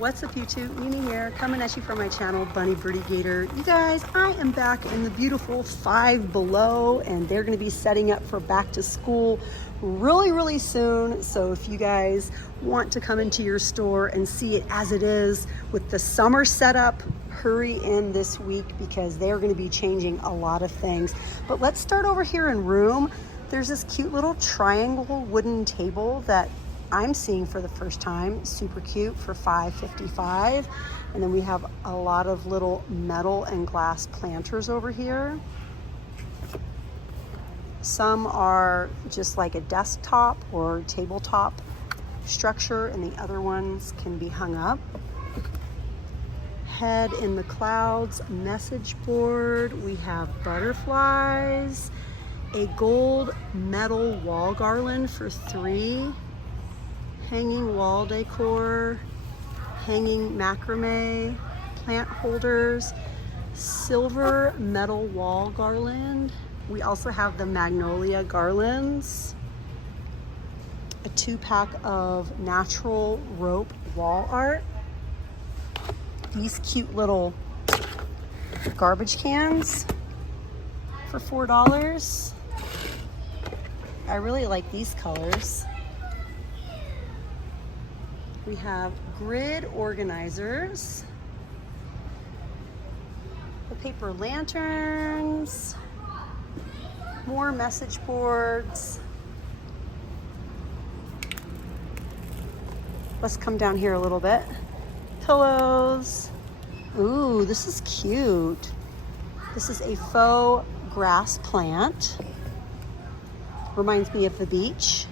What's up YouTube, Nini here, coming at you from my channel, Bunny Birdy Gator. You guys, I am back in the beautiful Five Below and they're gonna be setting up for back to school really soon. So if you guys want to come into your store and see it as it is with the summer setup, hurry in this week because they're gonna be changing a lot of things. But let's start over here in room. There's this cute little triangle wooden table that I'm seeing for the first time, super cute, for $5.55. And then we have a lot of little metal and glass planters over here. Some are just like a desktop or tabletop structure, and the other ones can be hung up. Head in the clouds message board. We have butterflies, a gold metal wall garland for $3. Hanging wall decor, hanging macrame, plant holders, silver metal wall garland. We also have the magnolia garlands, a 2-pack of natural rope wall art, these cute little garbage cans for $4. I really like these colors. We have grid organizers, the paper lanterns, more message boards. Let's come down here a little bit. Pillows. Ooh, this is cute. This is a faux grass plant. Reminds me of the beach.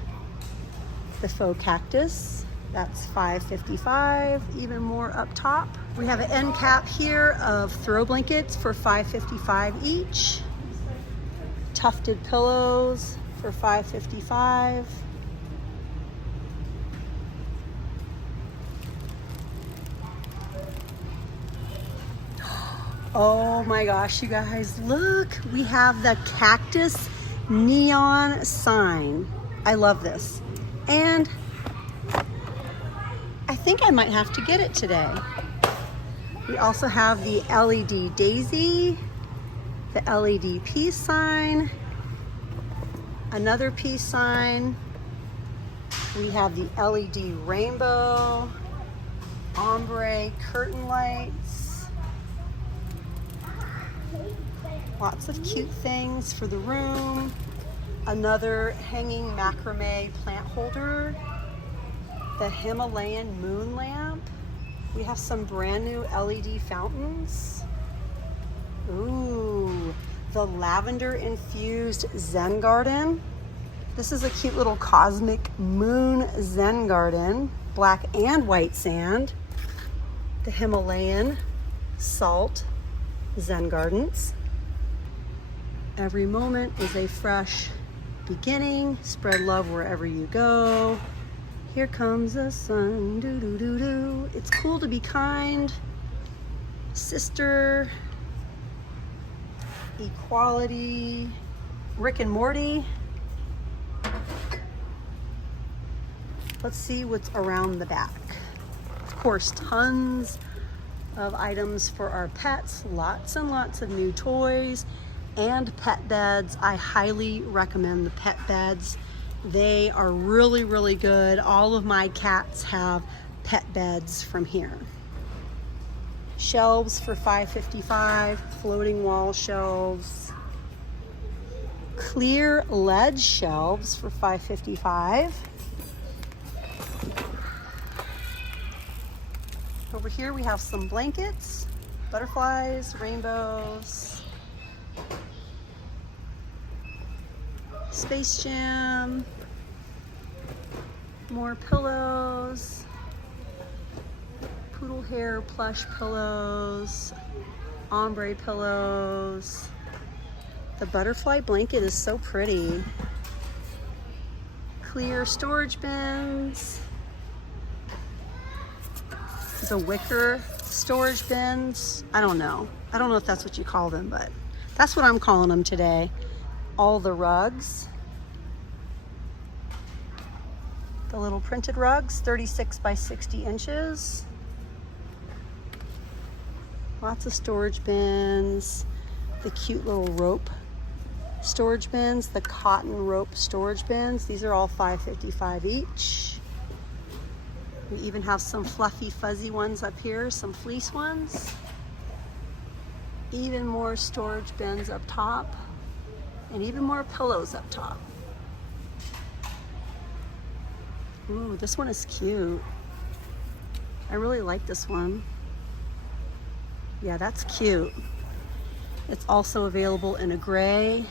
The faux cactus. That's $5.55, even more up top. We have an end cap here of throw blankets for $5.55 each. Tufted pillows for $5.55. Oh my gosh, you guys, look, we have the cactus neon sign. I love this. And I think I might have to get it today. We also have the LED daisy, the LED peace sign, another peace sign. We have the LED rainbow, ombre curtain lights. Lots of cute things for the room. Another hanging macrame plant holder. The Himalayan moon lamp. We have some brand new LED fountains. Ooh, the lavender infused Zen garden. This is a cute little cosmic moon Zen garden, black and white sand. The Himalayan salt Zen gardens. Every moment is a fresh beginning. Spread love wherever you go. Here comes the sun, doo doo doo doo. It's cool to be kind. Sister, equality, Rick and Morty. Let's see what's around the back. Of course, tons of items for our pets, lots and lots of new toys and pet beds. I highly recommend the pet beds. They are really good. All of my cats have pet beds from here. Shelves for $5.55, floating wall shelves. Clear ledge shelves for $5.55. Over here we have some blankets, butterflies, rainbows. Space Jam, more pillows, poodle hair plush pillows, ombre pillows. The butterfly blanket is so pretty. Clear storage bins. The wicker storage bins. I don't know if that's what you call them, but that's what I'm calling them today. All the rugs. The little printed rugs, 36 by 60 inches. Lots of storage bins. The cute little rope storage bins, the cotton rope storage bins. These are all $5.55 each. We even have some fluffy, fuzzy ones up here, some fleece ones. Even more storage bins up top, and even more pillows up top. Ooh, this one is cute. I really like this one. Yeah, that's cute. It's also available in a gray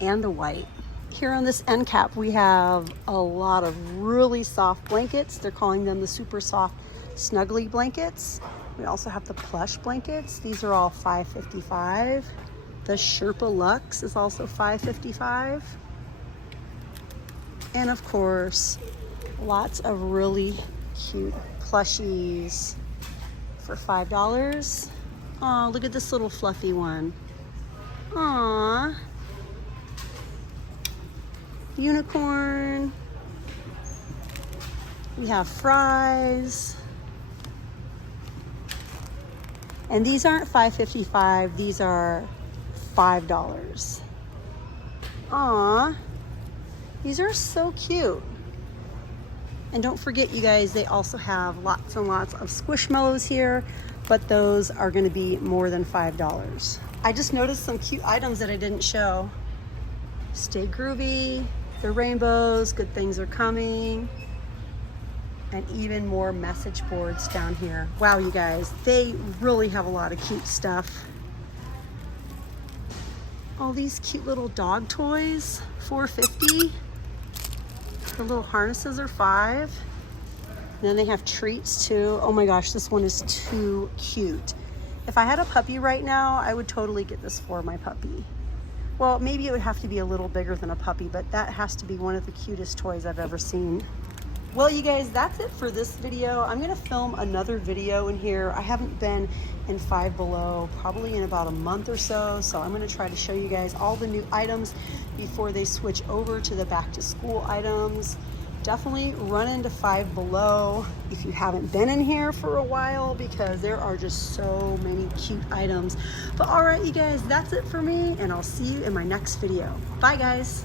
and a white. Here on this end cap, we have a lot of really soft blankets. They're calling them the super soft snuggly blankets. We also have the plush blankets. These are all $5.55. The Sherpa Luxe is also $5.55. And of course, lots of really cute plushies for $5. Oh, look at this little fluffy one. Aww. Unicorn. We have fries. And these aren't $5.55, these are $5. Aww. These are so cute. And don't forget, you guys, they also have lots and lots of Squishmallows here, but those are gonna be more than $5. I just noticed some cute items that I didn't show. Stay groovy, the rainbows, good things are coming, and even more message boards down here. Wow, you guys, they really have a lot of cute stuff. All these cute little dog toys, $4.50. The little harnesses are $5. And then they have treats too. Oh my gosh, this one is too cute. If I had a puppy right now, I would totally get this for my puppy. Well, maybe it would have to be a little bigger than a puppy, but that has to be one of the cutest toys I've ever seen. Well, you guys, that's it for this video. I'm gonna film another video in here. I haven't been in Five Below probably in about a month or so, so I'm gonna try to show you guys all the new items before they switch over to the back to school items. Definitely run into Five Below if you haven't been in here for a while, because there are just so many cute items. But all right, you guys, that's it for me, and I'll see you in my next video. Bye, guys.